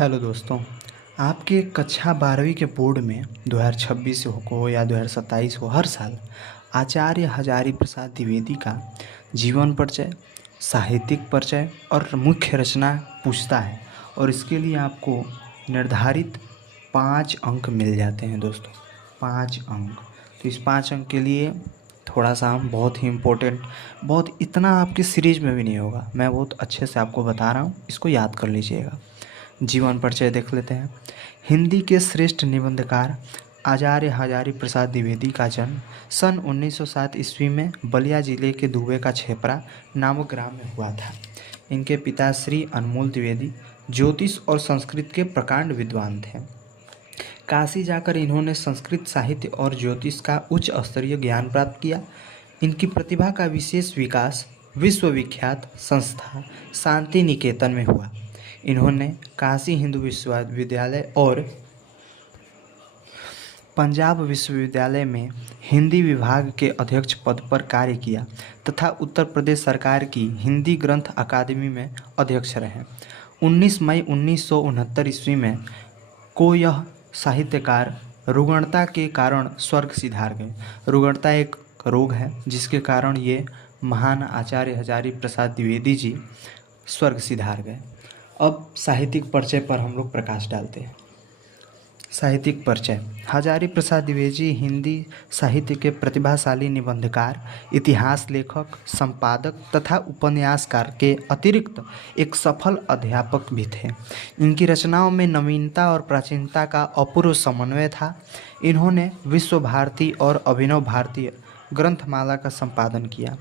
Hello दोस्तों। आपके कक्षा 12वीं के बोर्ड में 2026 हो या 2027 हो, हर साल आचार्य हजारी प्रसाद द्विवेदी का जीवन परिचय, साहित्यिक परिचय और मुख्य रचना पूछता है। और इसके लिए आपको निर्धारित 5 अंक मिल जाते हैं दोस्तों, 5 अंक। तो इस 5 अंक के लिए थोड़ा सा हम बहुत ही इम्पोर्टेंट, बहुत इतना आपकी सीरीज में भी नहीं होगा, मैं बहुत अच्छे से आपको बता रहा हूँ, इसको याद कर लीजिएगा। जीवन परिचय देख लेते हैं। हिंदी के श्रेष्ठ निबंधकार आचार्य हजारी प्रसाद द्विवेदी का जन्म सन 1907 ईस्वी में बलिया जिले के दुबे का छेपरा नामक ग्राम में हुआ था। इनके पिता श्री अनमोल द्विवेदी ज्योतिष और संस्कृत के प्रकांड विद्वान थे। काशी जाकर इन्होंने संस्कृत साहित्य और ज्योतिष का उच्च स्तरीय ज्ञान प्राप्त किया। इनकी प्रतिभा का विशेष विकास विश्वविख्यात संस्था शांति निकेतन में हुआ। इन्होंने काशी हिंदू विश्वविद्यालय और पंजाब विश्वविद्यालय में हिंदी विभाग के अध्यक्ष पद पर कार्य किया तथा उत्तर प्रदेश सरकार की हिंदी ग्रंथ अकादमी में अध्यक्ष रहे। 19 मई 1969 ईस्वी में को यह साहित्यकार रुग्णता के कारण स्वर्ग सिधार गए। रुग्णता एक रोग है जिसके कारण ये महान आचार्य हजारी प्रसाद द्विवेदी जी स्वर्ग सिधार गए। अब साहित्यिक परिचय पर हम लोग प्रकाश डालते हैं। साहित्यिक परिचय। हजारी प्रसाद द्विवेदी हिंदी साहित्य के प्रतिभाशाली निबंधकार, इतिहास लेखक, संपादक तथा उपन्यासकार के अतिरिक्त एक सफल अध्यापक भी थे। इनकी रचनाओं में नवीनता और प्राचीनता का अपूर्व समन्वय था। इन्होंने विश्व भारती और अभिनव भारतीय ग्रंथमाला का संपादन किया।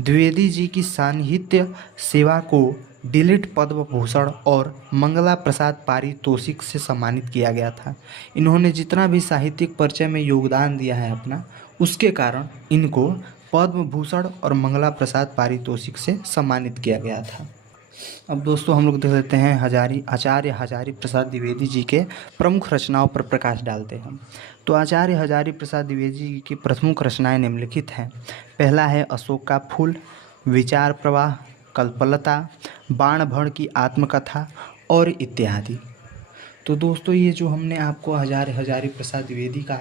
द्विवेदी जी की साहित्य सेवा को डिलिट पद्म भूषण और मंगला प्रसाद पारितोषिक से सम्मानित किया गया था। इन्होंने जितना भी साहित्यिक परिचय में योगदान दिया है अपना, उसके कारण इनको पद्म भूषण और मंगला प्रसाद पारितोषिक से सम्मानित किया गया था। अब दोस्तों हम लोग देख लेते हैं आचार्य हजारी प्रसाद द्विवेदी जी के प्रमुख रचनाओं पर प्रकाश डालते हैं। तो आचार्य हजारी प्रसाद द्विवेदी जी की प्रमुख रचनाएं निम्नलिखित हैं। पहला है अशोक का फूल, विचार प्रवाह, कल्पलता, बाण भण की आत्मकथा और इत्यादि। तो दोस्तों ये जो हमने आपको हजारी प्रसाद द्विवेदी का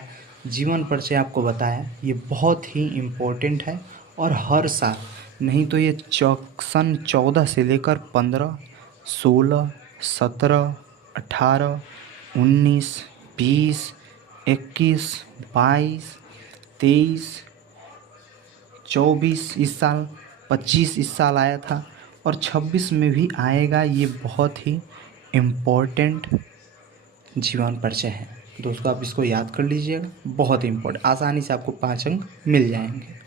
जीवन परिचय आपको बताया, ये बहुत ही इम्पोर्टेंट है। और हर साल नहीं तो ये सन 14 से लेकर 15, 16, 17, 18, 19, 20, 21, 22, 23, 24 इस साल, 25 इस साल आया था और 26 में भी आएगा। ये बहुत ही इम्पोर्टेंट जीवन परिचय है दोस्तों, आप इसको याद कर लीजिएगा, बहुत इम्पोर्टेंट। आसानी से आपको 5 अंक मिल जाएंगे।